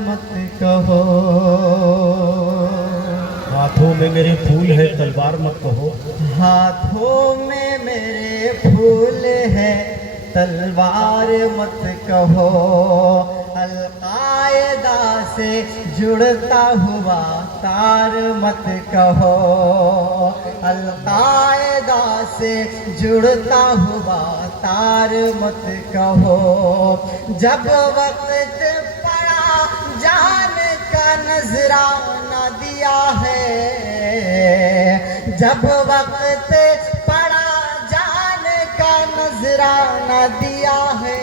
मत कहो। हाथों में मेरे फूल है तलवार मत कहो। हाथों में मेरे फूल है तलवार मत कहो। अलकायदा से जुड़ता हुआ तार मत कहो। अलकायदा से जुड़ता हुआ तार मत कहो। जब वक्त पड़ा जान का नजराना दिया है। जब वक्त पड़ा जान का नजराना दिया है।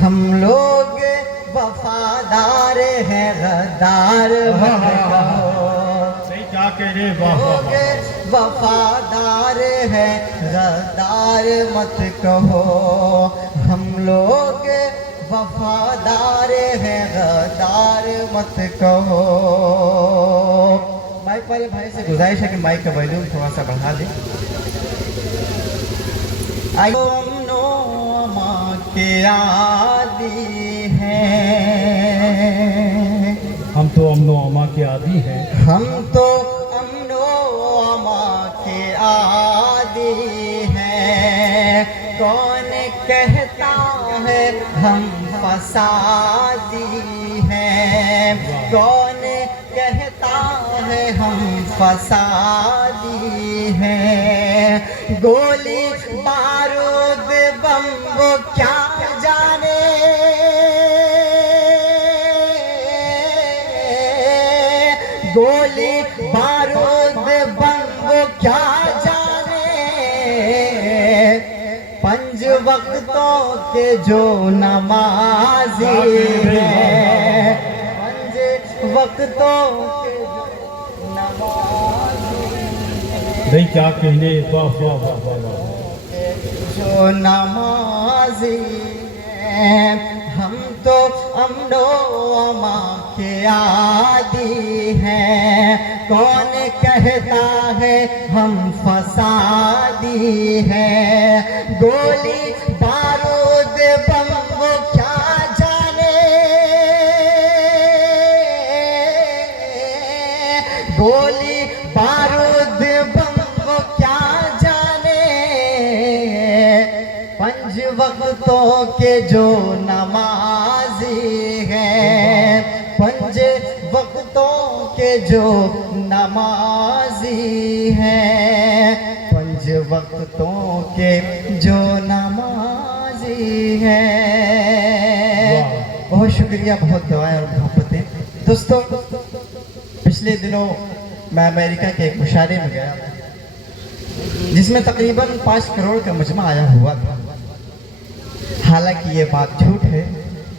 हम लोग वफादार हैं गद्दार मत कहो। सही क्या कह रहे, वाह वाह वाह। वफादार है गद्दार मत कहो। हम लोग वफादार है गद्दार मत कहो। माइक वाले भाई से गुजारिश है कि माइक का वॉल्यूम थोड़ा सा बढ़ा दे। अमनो माँ के आदि हैं। हम तो अमनो अमा के आदी हैं। हम तो अमनो अमा के आदि हैं। कौन कहता है हम फसादी हैं। कौन कहता है हम फसादी हैं। गोली बारूद बम वो क्या जाने। गोली बारूद बम वो क्या जाने। पंज वक्तों के जो नमाजी हैं। पंज वक्तों के जो नमाजी नहीं क्या कहने, वाह वाह वाह वाह वाह। जो नमाजी हैं। हम तो अमनो अमा के आदी हैं। कौन कहता है हम फसादी हैं। गोली बारूद बम वो क्या जाने। गोली बारूद बम वो क्या जाने। पंज वक्तों के जो नमाजी हैं। पंज वक्तों के जो नमाजी हैं। पंज वक्तों के जो नमाजी हैं। बहुत शुक्रिया, बहुत दुआएं और मोहब्बतें। दोस्तों, पिछले दिनों मैं अमेरिका के एक मुशायरे में गया जिसमें तकरीबन 5 करोड़ का मजमा आया हुआ था। हालांकि ये बात झूठ है,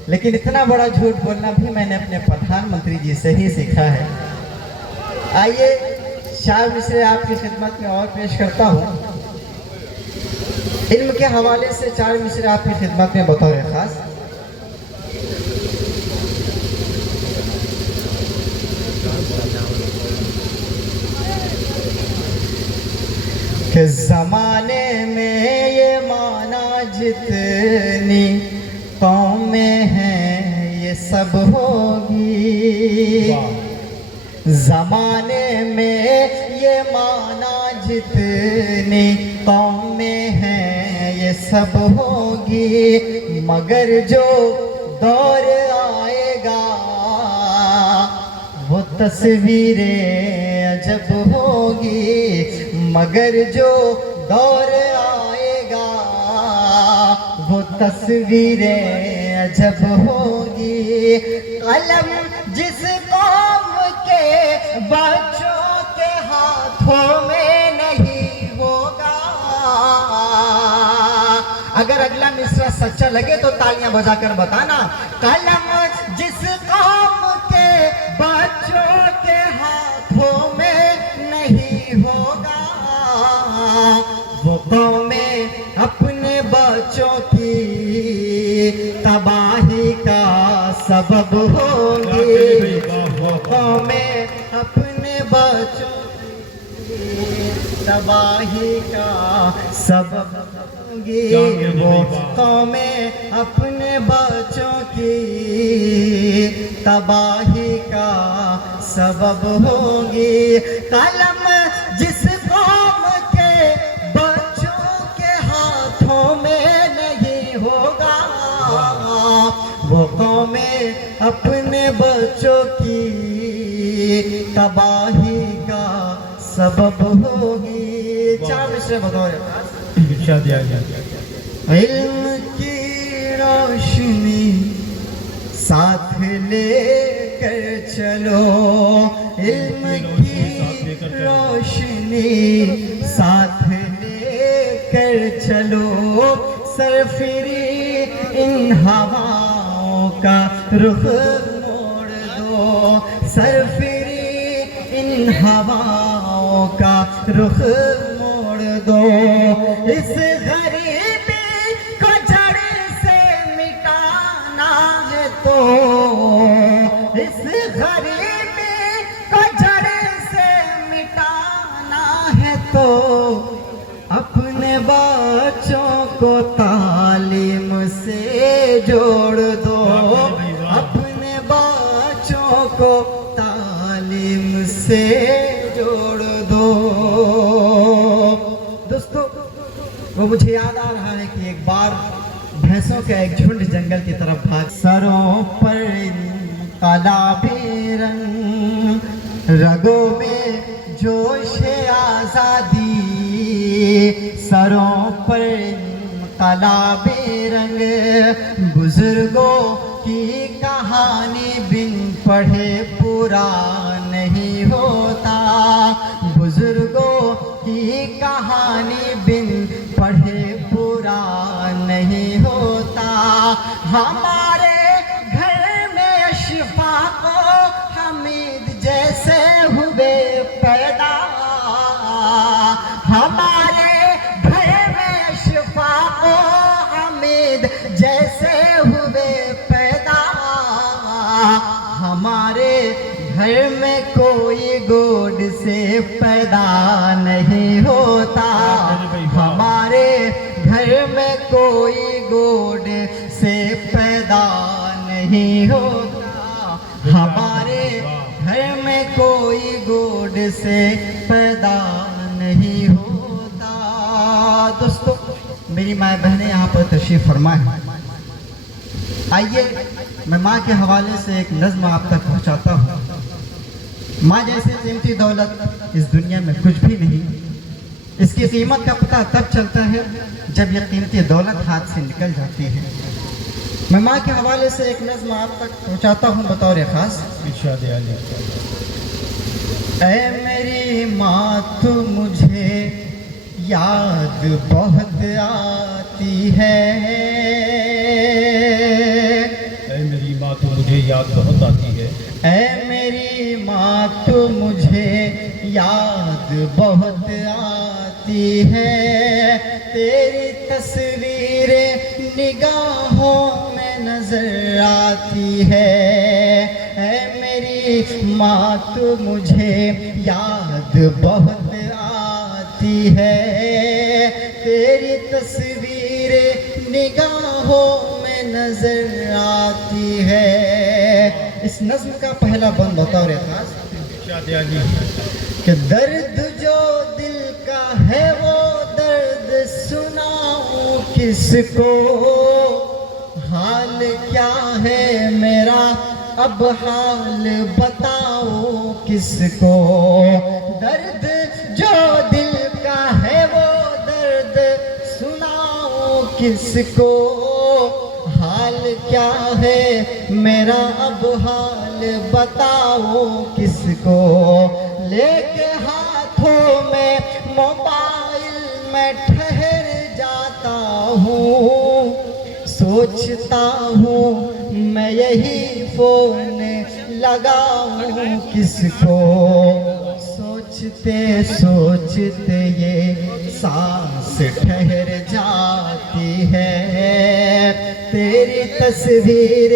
लेकिन इतना बड़ा झूठ बोलना भी मैंने अपने प्रधानमंत्री जी से ही सीखा है। आइए शायर मिसरे आपकी खिदमत में और पेश करता हूँ। इल्म के हवाले से 4 मिसरे आपकी खिदमत में बतौर खास। कि ज़माने में ये माना जितनी कौमें हैं ये सब होगी। ज़माने में ये माना जितनी कौमें हैं ये सब होगी। मगर जो दौर आएगा वो तस्वीरें अजब होगी। मगर जो दौर आएगा वो तस्वीरें अजब होगी। कलम जिस कौम के बच्चों के हाथों में नहीं होगा। अगर अगला मिसरा सच्चा लगे तो तालियां बजाकर बताना। कलम जिस कौम के बच्चों के हाथों में नहीं होगा वो कौमें अपने बच्चों की तबाही का सबब होंगी। वो कौमें अपने बच्चों की तबाही का सबब होंगी, क्या कहने वो भाई, वाह। कौमें अपने बच्चों की तबाही का सबब होंगी। कलम जिस कौम के बच्चों के हाथों में नहीं होगा, वो कौमें अपने बच्चों की तबाही का सबब होगी। चार विषय बताओ यार। इरशाद आली। इल्म की रोशनी साथ लेकर चलो, इल्म की रोशनी साथ लेकर चलो, सरफिरी इन हवाओं का रुख मोड़ दो, सरफिरी इन हवाओं का रुख मोड़ दो। इस गरीबी को जड़ से मिटाना है तो, इस गरीबी को जड़ से मिटाना है तो, अपने बच्चों को तालीम से जोड़ दो, अपने बच्चों को तालीम से जोड़ दो। दोस्तों, वो मुझे याद आ रहा है कि एक बार भैंसों का एक झुंड जंगल की तरफ भाग, सरों पर कालाबी रंग, रगों में जोश आजादी, सरों पर कालाबी रंग, बुजुर्गों की कहानी बिन पढ़े पूरा नहीं होता, बुजुर्गों की कहानी बिन पढ़े पूरा नहीं होता। हमारे घर में अशफाक हमीद जैसे हुए पैदा, हमारे घर में अशफाक हमीद जैसे हुए पैदा, हमारे घर में कोई गोद से पैदा नहीं होता, हमारे घर में कोई गोद से पैदा नहीं होता, हमारे घर में कोई गोद से पैदा नहीं होता। दोस्तों, मेरी माँ बहनें यहाँ पर तशरीफ फरमा है। आइए मैं माँ के हवाले से एक नज़्म आप तक पहुँचाता हूँ। माँ जैसे कीमती दौलत इस दुनिया में कुछ भी नहीं। इसकी कीमत का पता तब चलता है जब यह कीमती दौलत हाथ से निकल जाती है। मैं माँ के हवाले से एक नज़्म आप तक पहुँचाता हूँ बतौर ख़ास। इरशाद आली। ऐ मेरी माँ तू मुझे याद बहुत आती है, ऐ मेरी माँ तो मुझे याद बहुत आती है, ऐ मेरी माँ तू मुझे याद बहुत आती है, तेरी तस्वीरें निगाहों में नजर आती है, ऐ मेरी माँ तू मुझे याद बहुत आती है, तेरी तस्वीरें निगाहों में नजर आती है। इस नज़्म का पहला बंद बतौर खास इरशाद आली। कि दर्द जो दिल का है वो दर्द सुनाऊं किसको, हाल क्या है मेरा अब हाल बताओ किसको, दर्द जो दिल का है वो दर्द सुनाओ किसको, हाल क्या है मेरा अब हाल बताओ किसको, लेके हाथों में मोबाइल में ठहर जाता हूँ, सोचता हूँ मैं यही फोन लगाऊं किसको, सोचते सोचते ये सांस ठहर जाती है, तेरी तस्वीर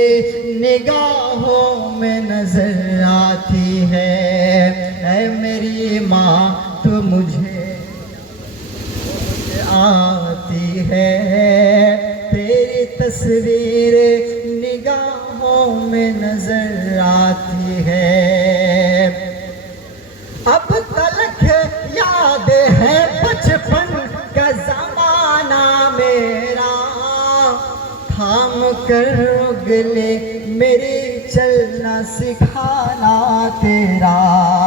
निगाहों में नजर आती है, ऐ मेरी माँ तो मुझे आती है, तेरी तस्वीर निगाहों में नजर आती है। अब तलक याद है बचपन का जमाना मेरा, थाम कर उगले मेरी चलना सिखाना तेरा।